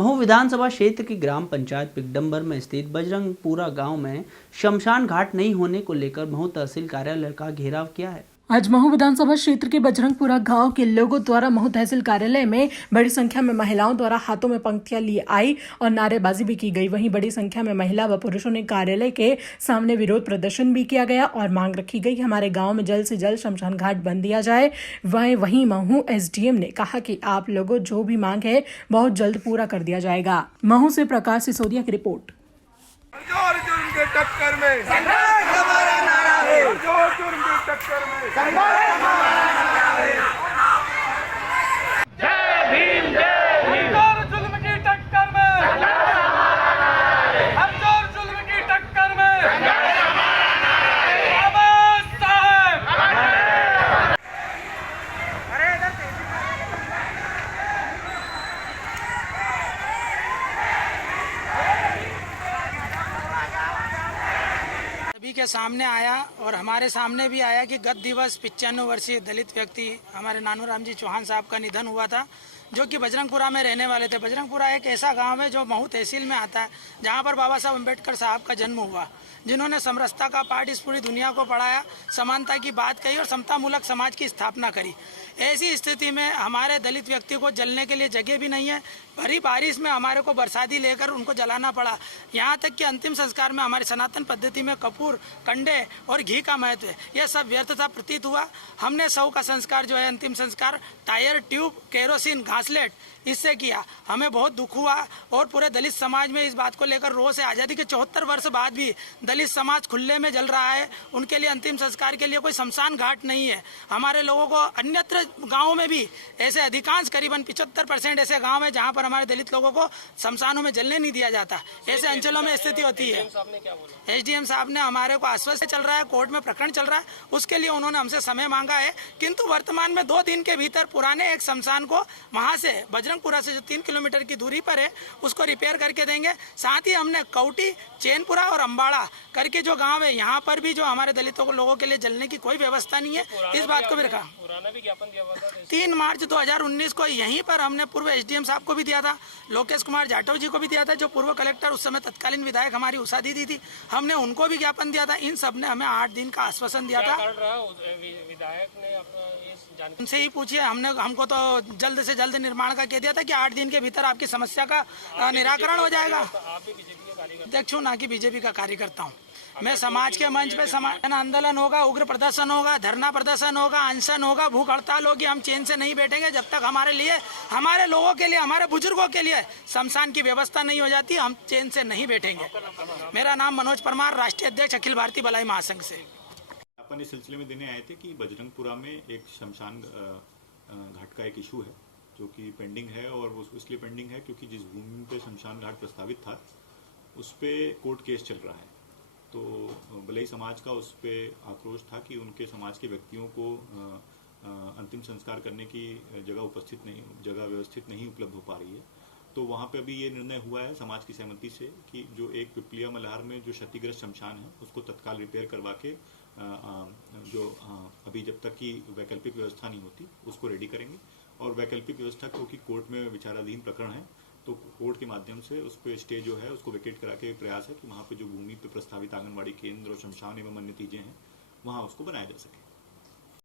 महू विधानसभा क्षेत्र की ग्राम पंचायत पिगडम्बर में स्थित बजरंगपुरा गांव में शमशान घाट नहीं होने को लेकर महू तहसील कार्यालय का घेराव किया है। आज महू विधानसभा क्षेत्र के बजरंगपुरा गांव के लोगों द्वारा महू तहसील कार्यालय में बड़ी संख्या में महिलाओं द्वारा हाथों में पंक्तियां लिए आई और नारेबाजी भी की गई। वहीं बड़ी संख्या में महिला व पुरुषों ने कार्यालय के सामने विरोध प्रदर्शन भी किया गया और मांग रखी गई कि हमारे गांव में जल्द से जल्द शमशान घाट बन दिया जाए। वहीं महू एसडीएम ने कहा कि आप लोगों जो भी मांग है बहुत जल्द पूरा कर दिया जाएगा। महू से प्रकाश सिसोदिया की रिपोर्ट। सभी के सामने आया और हमारे सामने भी आया कि गत दिवस 95 वर्षीय दलित व्यक्ति हमारे नानूराम जी चौहान साहब का निधन हुआ था, जो कि बजरंगपुरा में रहने वाले थे। बजरंगपुरा एक ऐसा गांव है जो महू तहसील में आता है, जहां पर बाबा साहब अम्बेडकर साहब का जन्म हुआ, जिन्होंने समरसता का पाठ इस पूरी दुनिया को पढ़ाया, समानता की बात कही और समतामूलक समाज की स्थापना करी। ऐसी स्थिति में हमारे दलित व्यक्ति को जलने के लिए जगह भी नहीं है। भरी बारिश में हमारे को बरसाती लेकर उनको जलाना पड़ा। यहाँ तक कि अंतिम संस्कार में हमारी सनातन पद्धति में कपूर, कंडे और घी का महत्व है। यह सब व्यर्थता प्रतीत हुआ। हमने शव का संस्कार जो है अंतिम संस्कार टायर ट्यूब, केरोसिन, घासलेट इससे किया। हमें बहुत दुख हुआ और पूरे दलित समाज में इस बात को लेकर रोष है। आज़ादी के 74 वर्ष बाद भी दलित समाज खुले में जल रहा है। उनके लिए अंतिम संस्कार के लिए कोई शमशान घाट नहीं है। हमारे लोगों को अन्यत्र गाँवों में भी ऐसे अधिकांश करीबन 75% ऐसे गाँव है जहाँ पर हमारे दलित लोगों को शमशानों में जलने नहीं दिया जाता। ऐसे अंचलों में स्थिति होती है। एसडीएम साहब ने हमारे को आश्वस्त चल रहा है, कोर्ट में प्रकरण चल रहा है, उसके लिए उन्होंने हमसे समय मांगा है, किंतु वर्तमान में 2 दिन के भीतर पुराने एक शमशान को वहाँ से बजरंगपुरा से जो 3 किलोमीटर की दूरी पर है उसको रिपेयर करके देंगे। साथ ही हमने कौटी, चैनपुरा और अम्बाड़ा करके जो गांव है यहाँ पर भी जो हमारे दलितों को लोगों के लिए जलने की कोई व्यवस्था नहीं है, इस बात को भी रखा। 3 मार्च 2019 को यहीं पर हमने पूर्व एसडीएम साहब को भी दिया था, लोकेश कुमार जाटव जी को भी दिया था, जो पूर्व कलेक्टर उस समय तत्कालीन विधायक हमारी उषा दीदी थी, हमने उनको भी ज्ञापन दिया था। इन सब ने हमें 8 दिन का आश्वासन दिया था। विधायक ने उनसे ही पूछिए, हमको तो जल्द से जल्द निर्माण का कह दिया था कि 8 दिन के भीतर आपकी समस्या का निराकरण हो जाएगा। अध्यक्ष हूँ, ना कि बीजेपी का कार्यकर्ता हूँ। मैं समाज के मंच पे आंदोलन होगा, उग्र प्रदर्शन होगा, धरना प्रदर्शन होगा, अनशन होगा, भूख हड़ताल होगी। हम चैन से नहीं बैठेंगे जब तक हमारे लिए, हमारे लोगों के लिए, हमारे बुजुर्गों के लिए शमशान की व्यवस्था नहीं हो जाती। हम चैन से नहीं बैठेंगे। मेरा नाम मनोज परमार, राष्ट्रीय अध्यक्ष अखिल भारतीय भलाई महासंघ से। अपन इस सिलसिले में देने आए थे कि बजरंगपुरा में एक शमशान घाट का एक इशू है जो कि पेंडिंग है, और वो इसलिए पेंडिंग है क्योंकि जिस भूमि पे शमशान घाट प्रस्तावित था उस पे कोर्ट केस चल रहा है। तो भले ही समाज का उस पे आक्रोश था कि उनके समाज के व्यक्तियों को अंतिम संस्कार करने की जगह व्यवस्थित नहीं उपलब्ध हो पा रही है। तो वहाँ पे अभी ये निर्णय हुआ है समाज की सहमति से कि जो एक पिपलिया मल्हार में जो क्षतिग्रस्त शमशान है उसको तत्काल रिपेयर करवा के अभी जब तक की वैकल्पिक व्यवस्था नहीं होती उसको रेडी करेंगे। और वैकल्पिक व्यवस्था क्योंकि कोर्ट में विचाराधीन प्रकरण है, तो कोर्ट के माध्यम से उस पर स्टे जो है उसको वेकेट करा के प्रयास है कि वहाँ पे जो भूमि पे प्रस्तावित आंगनबाड़ी केंद्र और शमशान एवं अन्य चीजें हैं वहाँ उसको बनाया जा सके।